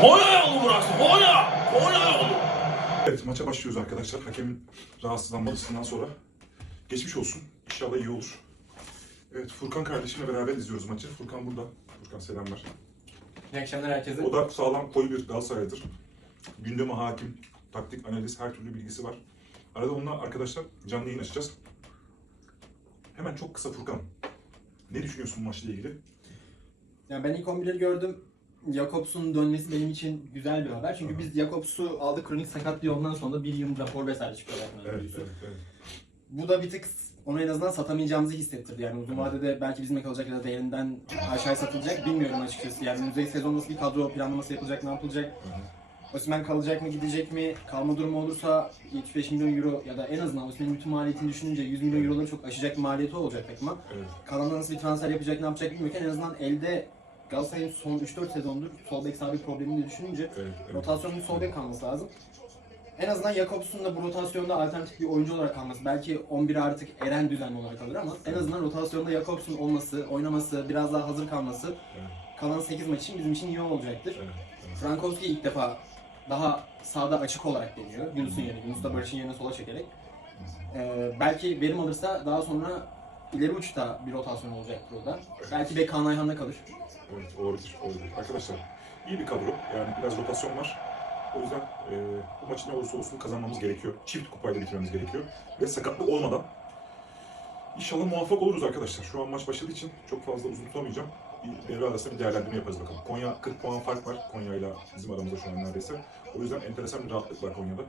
Konya yolu burası. Konya. Konya yolu. Evet maça başlıyoruz arkadaşlar. Hakemin rahatsızlanmasından sonra. Geçmiş olsun. İnşallah iyi olur. Evet Furkan kardeşimle beraber izliyoruz maçı. Furkan burada. Furkan selamlar. İyi akşamlar herkese. O da sağlam koyu bir Galatasaray'dır. Gündeme hakim, taktik, analiz, her türlü bilgisi var. Arada onunla arkadaşlar canlı yayın açacağız. Hemen çok kısa Furkan. Ne düşünüyorsun bu maçla ilgili? Yani ben ilk 11'leri gördüm. Jakobs'un dönmesi benim için güzel bir haber. Çünkü biz Jakobs'u aldık kronik sakatlığı ondan sonra bir yıl rapor vesaire çıkıyor zaten. Evet, evet, evet. Bu da bir tık onu en azından satamayacağımızı hissettirdi. Yani uzun vadede belki bizimle kalacak ya da değerinden aşağıya satılacak bilmiyorum açıkçası. Yani önümüzdeki sezon nasıl bir kadro planlaması yapılacak, ne yapılacak? Osimhen kalacak mı, gidecek mi? Kalma durumu olursa 75 milyon euro ya da en azından Osimhen'in bütün maliyetini düşününce 100 milyon euroları çok aşacak bir maliyeti olacak takıma. evet. Kalanlar nasıl bir transfer yapacak, ne yapacak bilmiyorken en azından elde Galatasaray'ın son 3-4 sezondur sol bek sabit problemini düşününce evet, evet. rotasyonun sol bek kalması lazım. En azından Jakobs'un da bu rotasyonda alternatif bir oyuncu olarak kalması. Belki 11'e artık Eren düzenli olarak alır ama en azından rotasyonda Jakobs'un olması, oynaması, biraz daha hazır kalması Evet. kalan 8 maç için bizim için iyi olacaktır. Evet, evet. Frankowski ilk defa daha sağda açık olarak deniyor. Yunus'un yerine, Yunus da Barış'ın yerine sola çekerek. Ee, belki verim alırsa daha sonra ileri uçta bir rotasyon olacaktır o da. Belki de Kaan Ayhan'da kalır. Evet, olabilir, olabilir. Arkadaşlar, iyi bir kadro. Yani biraz rotasyon var. O yüzden e, bu maçı ne olursa olsun kazanmamız gerekiyor. Çift kupayla bitirmemiz gerekiyor. Ve sakatlık olmadan İnşallah muvaffak oluruz arkadaşlar. Şu an maç başladığı için çok fazla uzun tutamayacağım. Bir devre arasında bir değerlendirme yaparız bakalım. Konya 40 puan fark var Konya ile bizim aramızda şu an neredeyse. O yüzden enteresan bir rahatlık var Konya'da.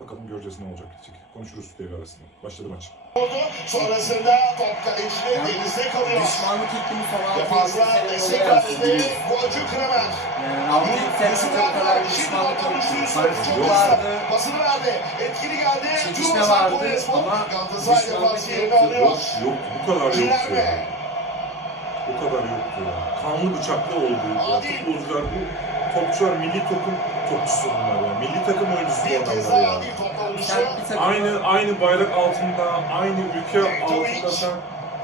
Bakalım göreceğiz ne olacak. Konuşuruz devre arasında. Başladı maç. oldu. Sonrasında top kaleciyle denizde kalıyor. Düşmanlık son 6 Defansa destek halinde golcü Kremer. Yani 6 sene kadar düşmanlık yoktu. Barışçılık vardı. Basını verdi. Etkili geldi. Çekişme vardı ama Galatasaray defansı yerini alıyor. Yok, yok. Bu kadar yoktu ya. Bu kadar yoktu ya. Kanlı bıçaklı oldu. Futbolcular bu topçular milli takım topçusu bunlar ya. Milli takım oyuncusu bu adamlar ya. Aynı aynı bayrak altında, aynı ülke altında sen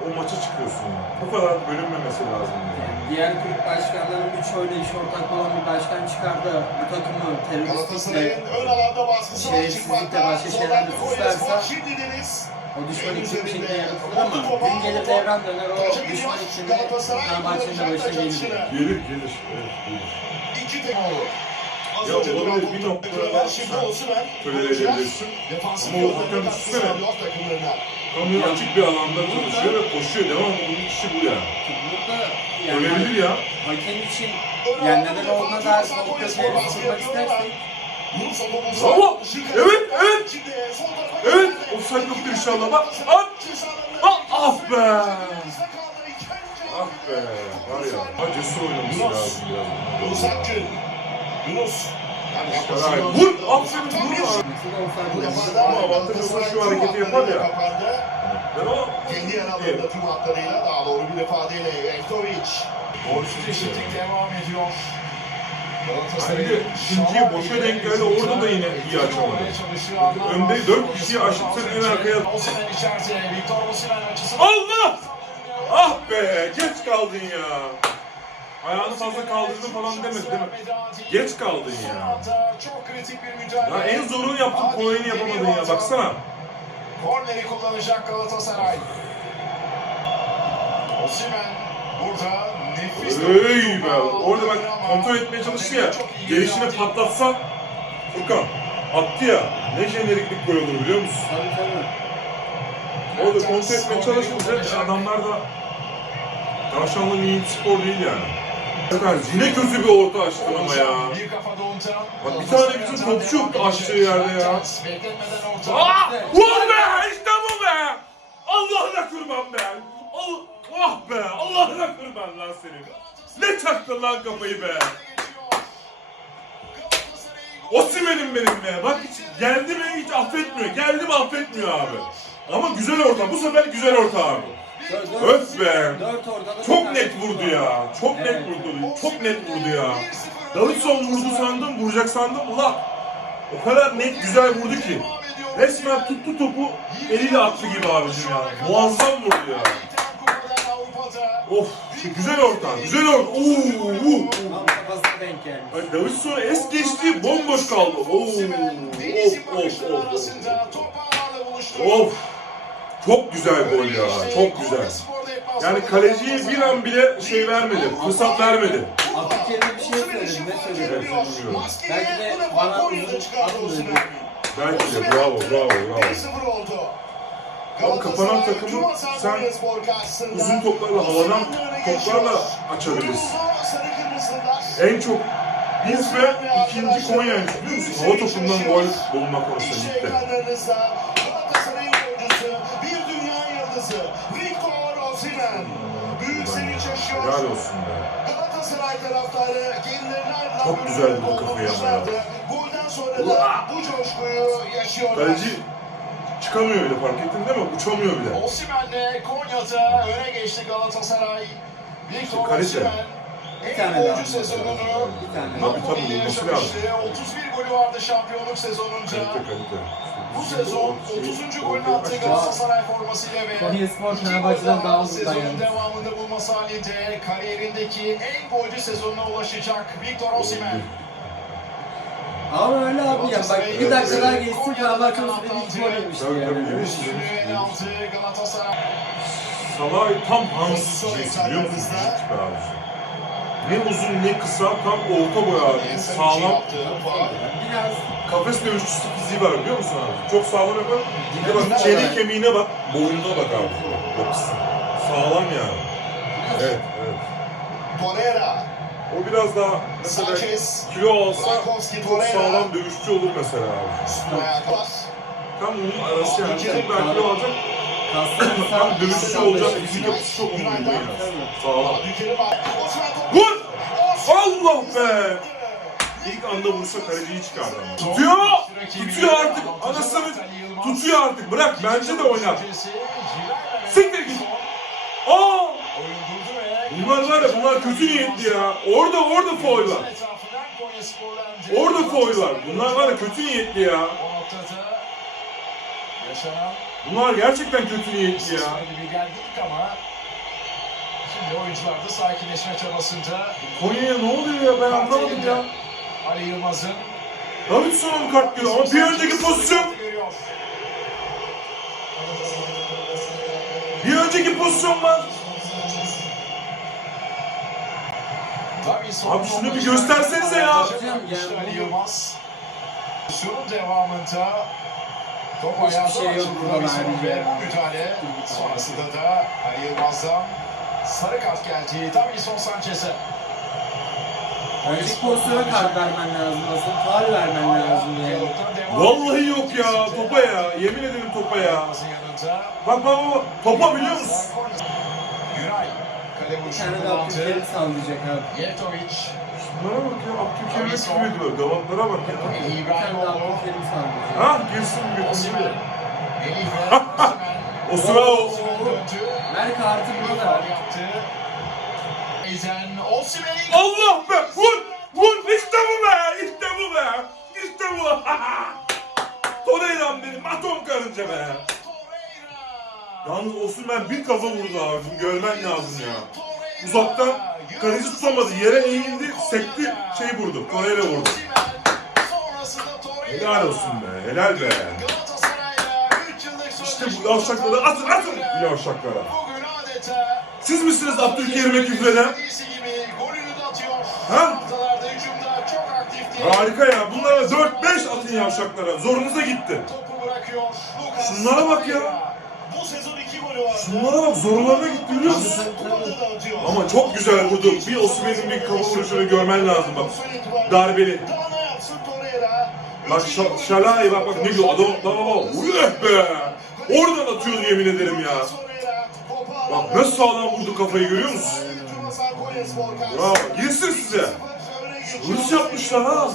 o maça çıkıyorsun ya. Bu kadar bölünmemesi lazım ya. Yani diğer kulüp başkanlarının bir şöyle iş ortak olan bir başkan çıkar da bu takımı teröristlikle Galatasaray'ın ön alanda baskısı var Şerefsizlikle çıkmakta. başka şeyler de Zorlandı Konyaspor. suçlarsa- Şimdi Deniz. o düşman ikisi bir şekilde yaratılır ama gün gelir devran döner o düşman ikisini Fenerbahçe'nin de başına gelir. Gelir gelir. Evet gelir. İki tek olur. Ya olabilir, bir top noktada bekliyorlar. Şimdi sen Osimhen. Tolere edebilirsin. Defansif Ama o hakem takımlarına. Kamyon açık bir alanda çalışıyor ve koşuyor. Devam bunun kişi bu ya. Burada yani Ölebilir ya. hakem için yani neden Konyaspor şeyleri baskı tutmak yapıyorlar. istersek Bravo! Evet, evet! Şimdi sol tarafa Evet! Offside yoktur inşallah. Bak, at! Ah, ah be! Ah be! Var ya. Ha cesur Yunus. lazım biraz. Yunus. Yunus. Galatasaray. Vur! Aferin da Ama avantajı olan şu hareketi yapar ya. Ben o... Kendi yer alanında tüm hatlarıyla daha doğru bir ifadeyle Evtovic. Golsüz eşitlik devam ediyor. De ikinciyi boşa denk geldi, orada da yine iyi açamadı. Önde dört kişiyi aşıttın, en arkaya-. Allah! Ah be! Geç kaldın ya. Ayağını fazla kaldırdın falan demedi değil mi? Geç kaldın ya. Çok kritik bir müdahale. Ya en zorunu yaptın, kolayını yapamadın ya. Baksana. Korneri kullanacak Galatasaray. Osimhen burada nefis. Ey be! Orada bak kontrol etmeye çalıştı ya. Gelişine patlatsa Furkan attı ya. Ne jeneriklik gol olur biliyor musun? Tabii tabii. Orada kontrol etmeye çalışınca adamlar da tavşanlı bir spor değil yani. Zaten zine gözü bir orta açtın ama ya. Bak bir tane bizim topçu yoktu açtığı yerde ya. Orta. Ah! Vur be! İşte bu be! Allah'ına kurban be! Al ah be! Allah'ına kurban lan senin! Ne çaktın lan kafayı be! Osimhen'im benim be! Bak hiç geldi mi hiç affetmiyor. Geldi mi affetmiyor abi. Ama güzel orta. Bu sefer güzel orta abi. Öf be! Çok net vurdu ya. Çok net vurdu. Çok net vurdu ya. Davidson vurdu sandım, vuracak sandım. Ulan o kadar net güzel vurdu ki. Resmen tuttu topu eliyle attı gibi abicim ya. Muazzam vurdu ya. Of. Güzel orta, güzel orta. Oo, oo. Davidson es geçti, bomboş kaldı. Oo, of, of, of, of. Of. Çok güzel gol ya, çok güzel. Yani kaleciye bir an bile şey vermedi, fırsat vermedi. Abdülkerim'e bir şey söyledim. Ne bilmiyorum. Belki de bana uzun dedi. Belki de bravo, bravo, bravo. 1-0 oldu. Ama kapanan takımı sen uzun toplarla, havadan toplarla açabilirsin. En çok biz ve ikinci Konya'ymış biliyor musun? Hava topundan gol bulma konusunda İşte ligde. Yıldızı Victor Osimhen. Büyük sevinç yaşıyor. Helal olsun be. Galatasaray taraftarı kendilerine ayrılan Çok bir güzel vurdu kafayı ama bulmuşlardı. Golden sonra da bu coşkuyu yaşıyorlar. Kaleci çıkamıyor bile fark ettin değil mi? Uçamıyor bile. Osimhen'le Konya'da öne geçti Galatasaray. Victor. Osimhen Bir en tane daha. sezonunu Bir tane. Tabii, tabii, Napoli ile vurması yaşamıştı. 31 golü vardı şampiyonluk sezonunca. Kalite kalite. Bu sezon 30. golünü attı Galatasaray formasıyla ve Konya Spor iki Fenerbahçe'den daha uzun devamında bulması halinde kariyerindeki en golcü sezonuna ulaşacak Victor Osimhen. Ama öyle abi ya bak bir dakika daha geçsin Fenerbahçe bir iki gol yemişti yani. aldı Galatasaray. Salah tam Hans cinsi biliyor musun? Fizik be abi. Ne uzun ne kısa tam orta boy abi. Sağlam. Biraz Kafes dövüşçüsü fiziği var biliyor musun abi? Çok sağlam yapar. Bir de bak çelik kemiğine bak. Boynuna bak abi. Yapısı. Sağlam yani. Evet, evet. Torreira, O biraz daha mesela Sanchez, kilo alsa çok sağlam dövüşçü olur mesela abi. Tam onun arası yani. Çok daha kilo alacak. Tam dövüşçü olacak. Fizik yapısı çok uyumlu yani. Osimhen topu- Vur! Allah be! İlk anda vursa kaleciyi çıkardı. Tutuyor! Tutuyor artık! Anasını tutuyor artık! Bırak bence de oynar. Siktir git! Aa! Bunlar var ya bunlar kötü niyetli ya. Orada orada foul var. Orada foul var. Bunlar var ya kötü niyetli ya. Bunlar gerçekten kötü niyetli ya. Şimdi oyuncular da sakinleşme çabasında Konya'ya ne oluyor ya ben anlamadım ya. Ali Yılmaz'ın Davidson'a mı kart görüyor ama bir önceki pozisyon görüyor. bir önceki pozisyon var. Davinson Abi şunu bir göstersenize ya. İşte Ali Yılmaz. Şunun devamında top ayağa şey açıldı ve bu müdahale. Sonrasında da Ali Yılmaz'dan sarı kart geldi. Davinson Sanchez'e. önceki pozisyona kart vermen lazım aslında. Faul vermen lazım yani. Vallahi yok ya topa ya. Yemin ederim topa ya. Bak bak bak topa biliyor musun? Güray. Kale Bir tane de. Abdülkerim sallayacak abi. Yeltovic. Şunlara bak ya Abdülkerim'e küfür ediyor. Gavatlara bak ya. Bir tane de. Abdülkerim sallayacak. Ha girsin bir Osimhen. konuşma. Ver kartı buna da ver. Allah be vur vur işte bu be işte bu be işte bu. Torreira'm benim atom karınca be. Yalnız Osimhen bir kafa vurdu abi. Bunu görmen lazım ya. Uzaktan kaleci tutamadı. Yere eğildi, sekti, şey vurdu. Torreira vurdu. Helal olsun be, helal be. Galatasaray'la 3 yıllık İşte bu yavşakları atın atın. Yavşaklara. Siz misiniz Abdülkerim'e küfreden? Ha? Harika ya. Bunlara 4-5 atın yavşaklara. Zorunuza gitti. Şunlara bak ya. Bu sezon iki golü vardı. Şunlara bak zorlarına gitti biliyor musun? Ama çok güzel vurdu. Bir Osimhen'in bir kafa vuruşunu görmen lazım bak. Darbeli. Bak Şalay bak bak ne diyor adam bak bak. Uyuh be. Oradan atıyordu yemin ederim ya. Bak nasıl sağlam vurdu kafayı görüyor musun? Bravo. Girsin size. Hırs yapmışlar ha.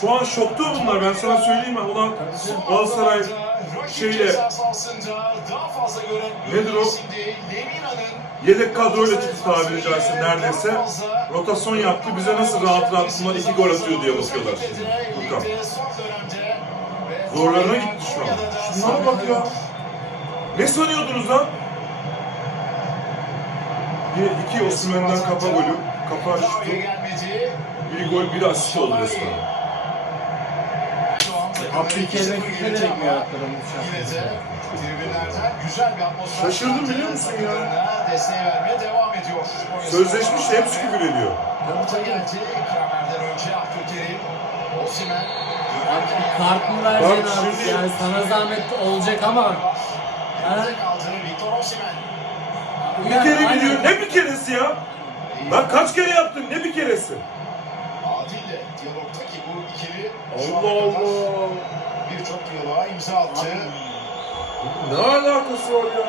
Şu an şokta bunlar ben sana söyleyeyim ha. Ulan Galatasaray şeyle- Nedir o? yedek kadroyla çıktı tabiri caizse neredeyse. Rotasyon yaptı. Bize nasıl rahat rahat bunlar iki gol atıyor diye bakıyorlar. Bakalım. Zorlarına gitti şu an. Şunlara bak ya. Ne sanıyordunuz lan? Bir iki Osimhen'den kafa golü. Kafa şutu. Bir gol bir asist oldu resmen. Abdülkerim'e 2-0 küfür çekmiyor atlarım Yine de tribünlerden güzel bir atmosfer. Şaşırdım biliyor musun ya? Desteği vermeye devam ediyor. Sözleşmiş de hepsi küfür ediyor. Orta geldi. Kramer'den önce Abdülkerim. Osimhen. Kart mı vereceksin abi? Yani sana zahmet olacak ama. Kaldı Victor Osimhen. Bir kere gidiyor. Ne bir keresi ya? Lan kaç kere yaptın? Ne bir keresi? Adil'le diyalogtaki bu ikili Allah Allah. birçok diyaloğa imza attı. Ne alakası var ya?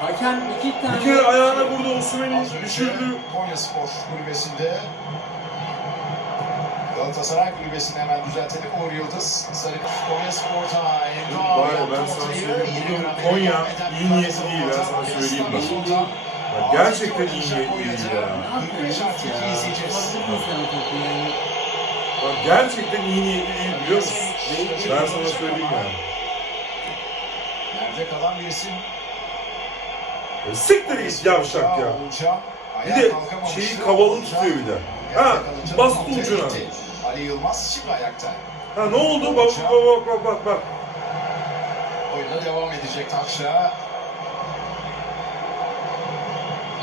Hakem iki tane... Bir kere ayağına vurdu önce düşürdü. Konya Spor kulübesinde Galatasaray kulübesinde hemen düzeltelim. Uğur Yıldız. Sarı Konya Spor'da Emrah Var ya, ben sana söyleyeyim, Konya iyi niyetli değil, ben sana söyleyeyim bak. Ya gerçekten iyi niyetli değil ya. Bak gerçekten iyi niyetli değil biliyor musun? Ben sana söyleyeyim yani. Nerede kalan bir isim? Ya Siktir git yavşak ya. Bir de şeyi kavalı tutuyor bir de. Ha, bastı ucuna. Ali Yılmaz şimdi ayakta. Ha ne oldu? Bak bak bak bak bak. Oyuna devam edecek Takşa.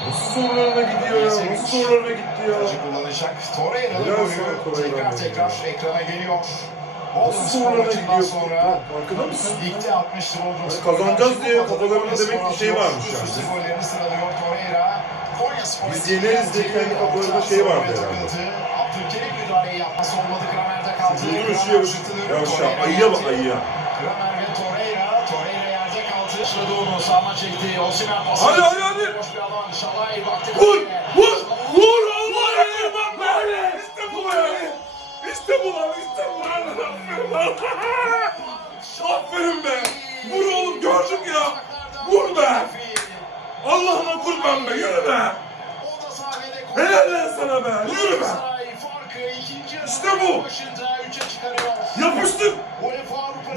Nasıl zorlarına gidiyor ya? Nasıl zorlarına gitti ya? Kullanacak. Torreira'nın Torreira'nın tekrar tekrar ekrana geliyor. Bodrum Spor maçından gidiyor? sonra Farkında mısın? ligde 60 Bodrum Spor kazanacağız diye kafalarında demek bir şey varmış yani. gollerini sıralıyor Torreira. Konya Spor Biz yeneriz diye kendi kafalarında şey vardı herhalde. Abdülkerim müdahaleyi yapması olmadı. Kramer'de kaldı. Kramer ya. şutunu Ya ayıya bak ayıya. Kramer onu sağına çekti. Osimhen pası. Hadi, hadi, hadi. Boş bir alan. Şalay baktı. Vur! Vur! Vur! Allah bak be! İşte bu be! İşte bu lan! İşte bu lan! Aferin lan! Aferin be! Vur oğlum gördük ya! Vur be! Allah'ına kurban be! Yürü be! Helal lan sana be! Yürü be! İşte bu.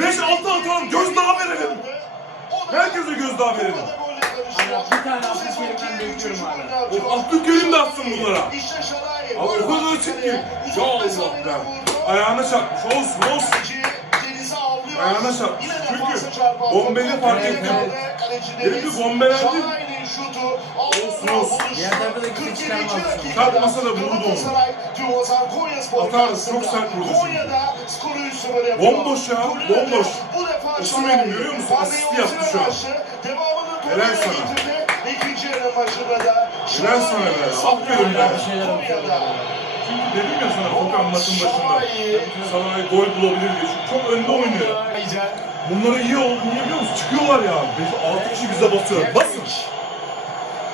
Ligi altı atalım, gözdağı verelim. Herkese gözdağı verelim. Bir tane Abdülkerim'den bekliyorum hala. O Abdülkerim de atsın bunlara. İşte Şalay. Abi o kadar açık ki. Ya Allah be! Ayağına çarpmış. Olsun olsun. Ayağına çarpmış. Çünkü bombeli fark ettim. Dedim ki bombelendim. Olsun olsun. Diğer tarafta da kimse çıkarmaz. Çarpmasa da vurdu onu. Atardı, çok sert vurdu. Konya'da skoru 3-0 yapıyor. Bomboş ya, bomboş. Bu defa Osimhen'in Şalay. görüyor musun? Asisti yaptı şu an. Devamını Helal Konya'ya sana. getirdi. İkinci yarı başında da Helal sana be. Aferin be. Bir şeyler Konya'da. Çünkü dedim ya sana Furkan maçın başında. Sana gol bulabilir diye. Çünkü çok önde oynuyor. Bunlara iyi oldu. Niye biliyor musun? Çıkıyorlar ya. 6 kişi bize basıyor. Basın.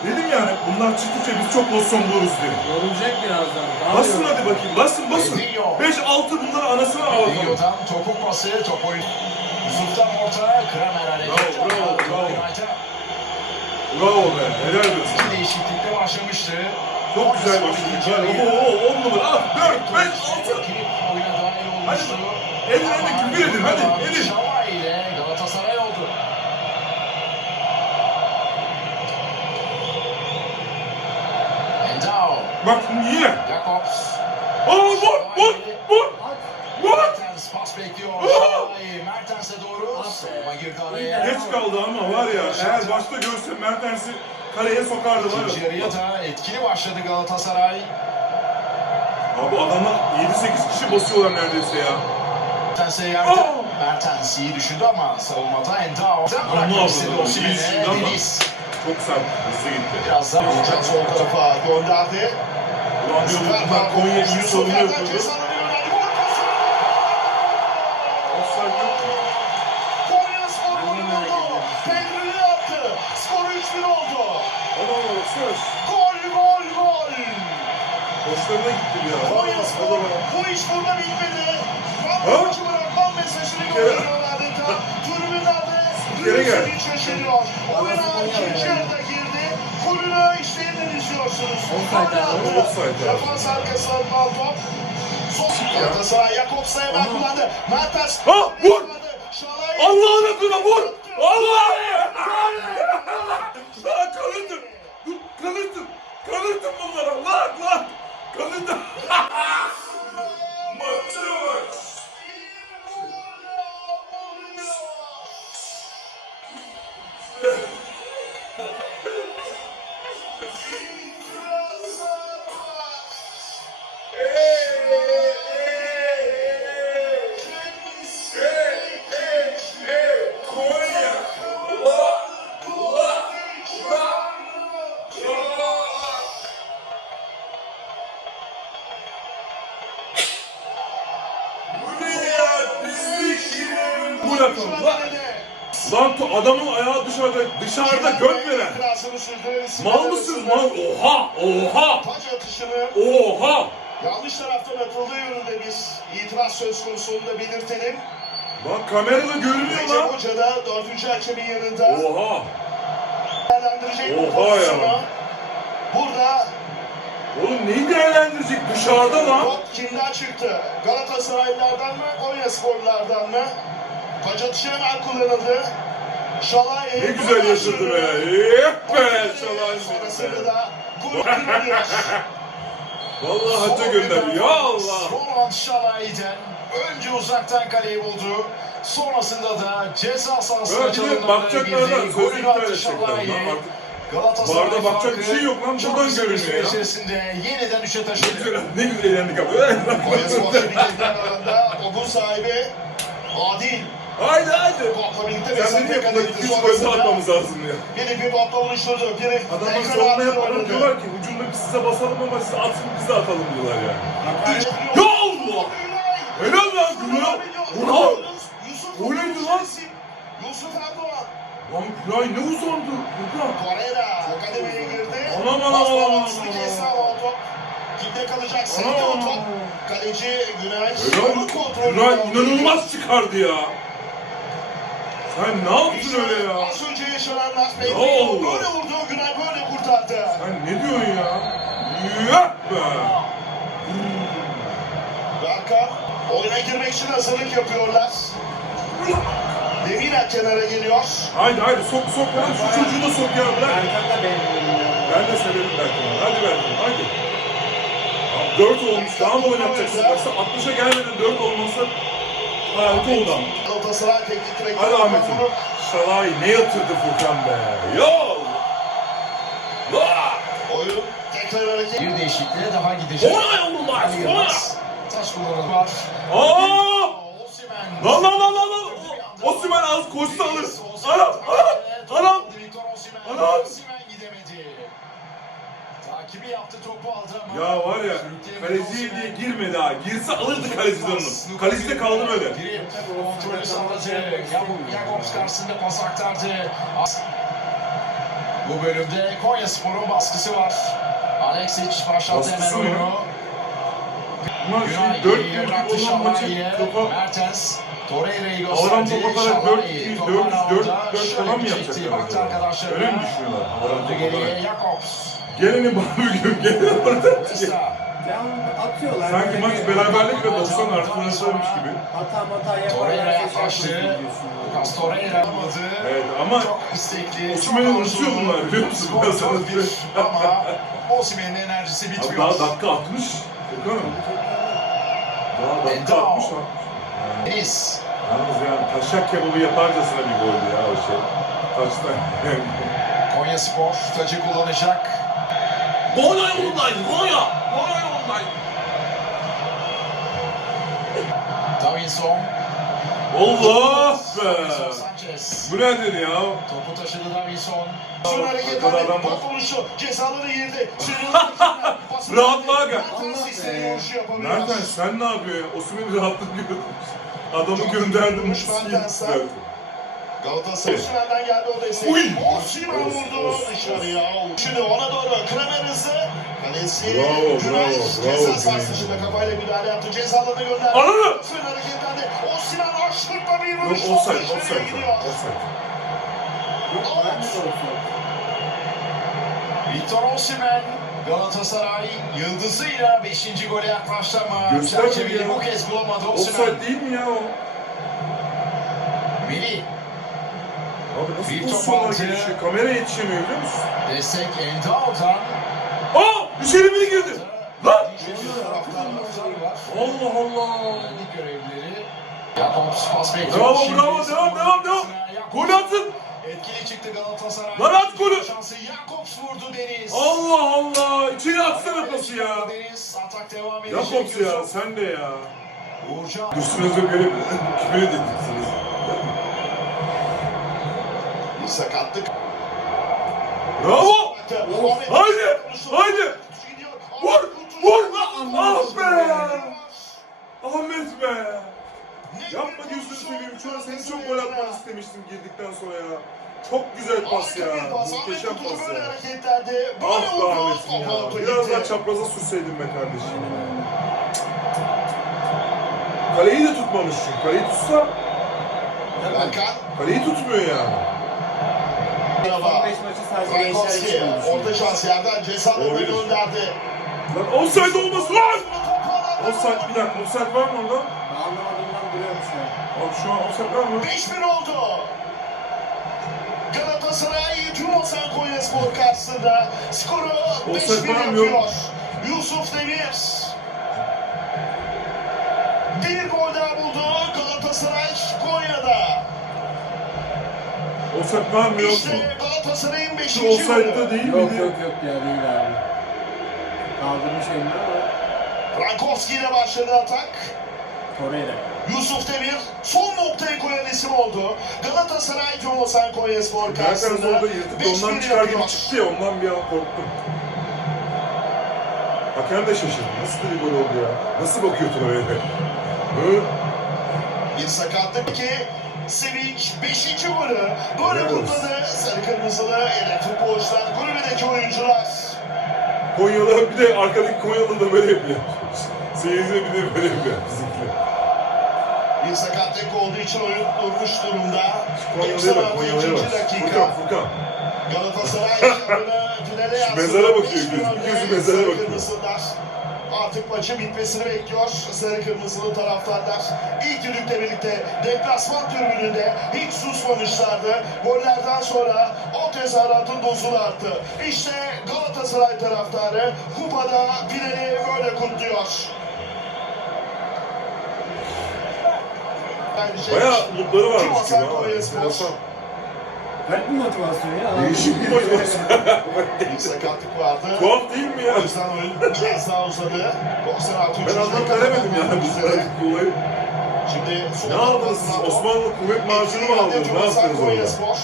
Dedim yani bunlar çıktıkça biz çok pozisyon buluruz dedim. Yorulacak birazdan. Daha Basın hadi bakayım. Basın basın. 5-6 bunları anasını ağlatalım. Dio'dan topuk pası, top oyun. Yusuf'tan orta, Kramer hareketi. Bravo, bravo, bravo. United'a Bravo be. Helal olsun. iki değişiklikle başlamıştı. Çok güzel başladık. Oo 10 numara. Ah 4, 5, 6. Rakip oyuna dahil Hadi olmuştu. bak. Ellerine küfür edin. Hadi edin. Şalay ile Galatasaray oldu. Endao, Bak yine. Jakobs. Aa vur vur vur. Mertens pas bekliyor. Mertens'e doğru. Savunma girdi araya. Geç kaldı ama var ya eğer başta görse Mertens'i kaleye sokardı var İkinci ya. yarıya da etkili başladı Galatasaray. Abi adamlar 7-8 kişi basıyorlar neredeyse ya. Mertens'e yerde. Aa! Mertens iyi düşündü ama savunmada Endao. Bırakmak istedi. Osimhen'e. Deniz. Çok sert hızlı gitti. Biraz daha Uçak sol tarafa gönderdi. Ulan diyorum bunlar Konya iyi savunma yapıyordu. Offside yok ki. Konya skor golü buldu. Pedro'yu attı. Skor 3-1 oldu. Adam var söz. Gol gol gol. Hoşlarına gitti bir ya. Konya spor bu iş burada bitmedi. Maçı bırakmam mesajını kere- gönderiyor adeta. Tribünlerde kere gel. Şaşırıyor. Oyuna ikinci yarıda girdi. Golünü işte yeniden izliyorsunuz. Offside abi. Offside abi. Defans arkasından top. Sol Galatasaray Jakobs'la hemen kullandı. Mertens. Ha, vur! Allah'ın adına vur! Allah! Oha! Oha! Taç atışını Oha! yanlış taraftan atıldığı yönünde bir itiraz söz konusu onu da belirtelim. Bak kamerada görünüyor Recep lan. Hoca da dördüncü hakemin yanında Oha! değerlendirecek bu Oha pozisyonu. ya. Burada Oğlum neyi değerlendirecek dışarıda lan? top kimden çıktı? Galatasaraylılardan mı? Konyasporlulardan mı? Taç atışı hemen kullanıldı. Şalay Ne güzel yaşadı be. Hep be Sonrasında da kullanıyor. Vallahi hacca gönder. Ya Allah. Son an Şalay'den önce uzaktan kaleyi buldu. Sonrasında da ceza sahasına Öyle gidip bakacaklar lan. girdi. Sözü Golünü iptal attı. Şalay. Barda bakacak bir şey yok lan. Buradan görünüyor ya. içerisinde yeniden üçe taşıdı. ne güzel eğlendik abi. Arasında topun sahibi Adil. Haydi haydi. Sen dedin ya etti. 200 gol atmamız lazım ya. biri bir topla oluşturdu. Biri ekran savunma oynadı. diyorlar ki hücumda biz size basalım ama siz atın biz de atalım diyorlar yani. Ya Allah! Helal lan Günay! Ulan! O neydi lan? Yusuf Erdoğan. Lan Günay ne uzandı? Furkan. Torreira akademiye girdi. Anam, anam, anam, anam. Kimde kalacak? Sekti o top. Kaleci Günay. Helal. Günay inanılmaz çıkardı ya. Sen ne yaptın İşte öyle ya? Az önce yaşananlar oldu? Böyle vurdu. Günay böyle kurtardı. Sen ne diyorsun ya? Yok be. Berkan oyuna girmek için hazırlık yapıyorlar. Demira kenara geliyor. Haydi haydi sok sok lan şu çocuğu da sok ya bırak. Erkan da beğeniyorum ya. Ben de severim Berkan'ı. Hadi Berkan hadi. Abi 4 olmuş daha mı oynatacaksın? Baksana 60'a gelmeden 4 olması harika oldu ama. Galatasaray teknik direktörü. Hadi Ahmet'im. Şalay ne yatırdı Furkan be. Yo. La. Oyun tekrar hareket. Bir değişikliğe daha gidecek. Ali Konya. Yılmaz. Taş kullanımı var. Aa! Osimhen. Lan lan lan lan lan. Osman az koşsa alır. Anam anam. Anam. Osimhen. Anam. Takibi yaptı topu aldı ama. Ya var ya kaleciye diye girmedi ha. Girse alırdı kaleciden onu. Kaleci de kaldı böyle. Biri kontrolü sağladı. Jakobs karşısında pas aktardı. Bu bölümde Konya Spor'un baskısı var. Alexic başlattı hemen oyunu. Bunlar Günay şimdi 4 geriye bir bıraktı olan maçı kafa Mertens Torreira'yı gösterdi. top atarak 4 Şalay 2 topu 4 4 alanda 4 şöyle falan mı bir çekti. yapacaklar? Baktı arkadaşlarına. Öyle mi düşünüyorlar? Geriye. Jakobs. Geleni barbekü geleni orada. Ya atıyorlar. Sanki maç bir- beraberlik ve 90 artırılmış gibi. Hata hata Torreira yaparlar. Lucas Torreira almadı. Evet ama Çok istekli. Osimhen'i çok unutuyor arzulu. bunlar, biliyor musun? Skor Ben sana 4-1 ama Osimhen'in enerjisi Abi bitmiyor. daha dakika 60. Furkan. Daha dakika Endao. 60 ha. Enis. Yalnız yani taşak kebabı yaparcasına bir goldü ya o şey. Taştan. Konya Spor tacı kullanacak. Konya yolundaydı Konya. Konya yolundaydı. Davinson. Allah be. Bu nedir ya? Topu taşıdı Davinson. Son hareketlerle adam top oluşu. Cezaları girdi. Rahatlığa gel. Vuruşu. Mertens sen ne yapıyorsun ya? Osimhen'i rahatlık gördüm. Adamı gönderdim. Vurmuş Mertens'ten. Galatasaray Osimhen'den geldi o destek. Uy! Osimhen vurdu dışarıya. Şimdi ona doğru Kramer hızı. Kalesi Bravo, Günay bravo, ceza bravo sahası Günay. dışında kafayla müdahale yaptı. Cezalarını gönderdi. Ananı! Fön hareketlendi. Osimhen açlıkla bir Yok vuruş. offside, Top offside. Offside. Yok, olsun. Victor Osimhen Galatasaray yıldızıyla 5. gole yaklaştı ama çerçeveyi bu kez bulamadı Osimhen. Offside değil mi ya o? Melih Abi nasıl gelişiyor? Kamera yetişemiyor biliyor musun? destek Endao'dan Aa! İçeri biri girdi. Lan! Allah Allah. görevlileri. Jakobs pas bekliyor. Bravo bravo devam devam devam. Gol atın. Etkili çıktı Galatasaray. Lan at golü. Şansı Jakobs vurdu Deniz. Allah Allah. İçeri atsana pası ya. Deniz atak devam edecek. Jakobs ya sen de ya. Uğurcan. Üstünüze göre küfür edeceksiniz. Bir sakatlık. Bravo. Haydi. Haydi. Vur. Vur. Ah be. Ahmet be. Yapma gözünü seveyim. Şu an seni çok gol atmak istemiştim girdikten sonra ya. Çok güzel pas ya. Muhteşem pas ya. Ah be. Ahmet'im ya. Biraz daha çapraza sürseydin be kardeşim. Kaleyi de tutmamış çünkü. Kaleyi tutsa kaleyi tutmuyor yani. Son 5 maçı sadece gençler Frankowski. Orta şans yerden Olabilir. gönderdi. Lan offside olmasın lan! Offside bir dakika. Offside var mı orada? Ben anlamadığımdan şu an. Abi şu an offside var mı? 5-1 oldu. Galatasaray Cumhurbaşkanı Konyaspor karşısında skoru Offside 5-1 var mı yok? yapıyor. Yusuf Demir. Bir gol daha buldu Galatasaray Konya'da. Offside var mı yok mu? İşte Galatasaray'ın 5. Şu offside'da golü. değil Yok miydi? yok yok ya değil abi. Kaldırmış elini ama Frankowski ile başladı atak. Torreira. Yusuf Demir son noktayı koyan isim oldu. Galatasaray Cumhurbaşkanı Konyaspor Zaten karşısında orada yırtıp 5-1 ondan çıkar gibi yapıyor. çıktı ya ondan bir an korktum. Hakem de şaşırdı. Nasıl bir gol oldu ya? Nasıl bakıyordun öyle? Hı? Bir sakatlık ki Sevinç 5. golü böyle kutladı. Sarı kırmızılı yine futbolcular kulübedeki oyuncular. Konyalı bir de arkadaki Konyalı da böyle yapıyor. Seyirci bir de böyle yapıyor bizimkiler. Bir sakatlık olduğu için oyun durmuş durumda. Konyalı'ya bak, 96. Konyalı'ya bak. dakika. Furkan, Furkan. Galatasaray şampiyonu finale yansıdı. mezara bakıyor, gözü- gözü mezara bakıyor. Artık maçın bitmesini bekliyor Sarı Kırmızılı taraftarlar. İlk düdükle birlikte deplasman tribününde hiç susmamışlardı. Gollerden sonra o tezahüratın dozu arttı. İşte Galatasaray taraftarı kupada finali böyle kutluyor. Bayağı mutları varmış gibi ha. Enteresan. Garip bir motivasyon ya. Değişik bir motivasyon. Bir sakatlık vardı. Tuhaf değil mi ya? O yüzden oyun biraz daha uzadı. 96. Ben anlam veremedim yani bu sıradaki olayı. Şimdi Ne aldınız siz? Osmanlı kuvvet maaşını mı aldınız? Ne yaptınız orada? Spor.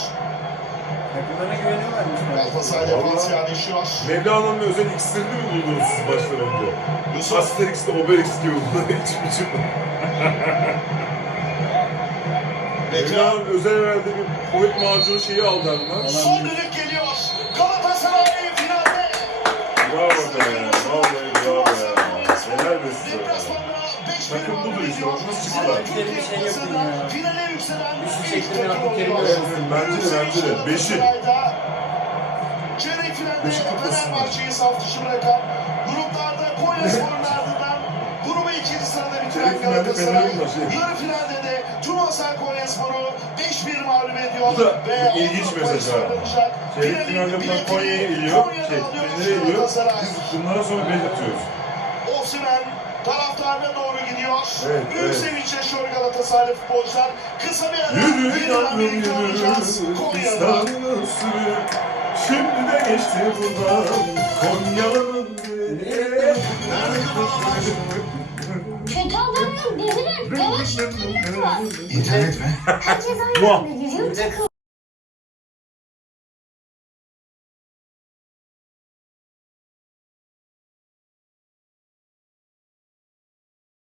Takımlarına güveniyorlarmış. Galatasaray Vallahi- defans yerleşiyor. Mevlana'nın özel iksirini mi buldunuz siz baştan önce? Asterix de Obelix gibi bunlar içim içim. Mevlana'nın özel herhalde bir kuvvet macunu şeyi aldı bunlar. Son düdük geliyor. Galatasaray finalde. Bravo be. Vallahi bravo be. Helal be size. Deplasmanda 5-1 Takım budur işte, şey Kupası'nda ya. Finale yükselen ilk takım oluyor. Bence de, bence de. Beşi. Çeyrek finalde. Fenerbahçe'yi saf dışı bırakan gruplarda grubu ikinci Galatasaray başı. yarı finalde de Cumhurbaşkanı Konyaspor'u 5-1 mağlup ediyor. Bu da ve ilginç mesaj oynanacak. Çeyrek finalde bunlar Konya'ya. Konya'da Şey, Fener'e. Galatasaray. Biz bunlara sonra belli atıyoruz. Osimhen taraftarına doğru gidiyor. Evet, Büyük evet. sevinç yaşıyor Galatasaraylı futbolcular. Kısa bir ara Yürü yeniden birlikte olacağız. Konya'da. Şimdi de geçti buradan Konya'nın Kötü birinin yavaş yürüyüşü var. İnternet mi? Herkes aynı anda. Takıl.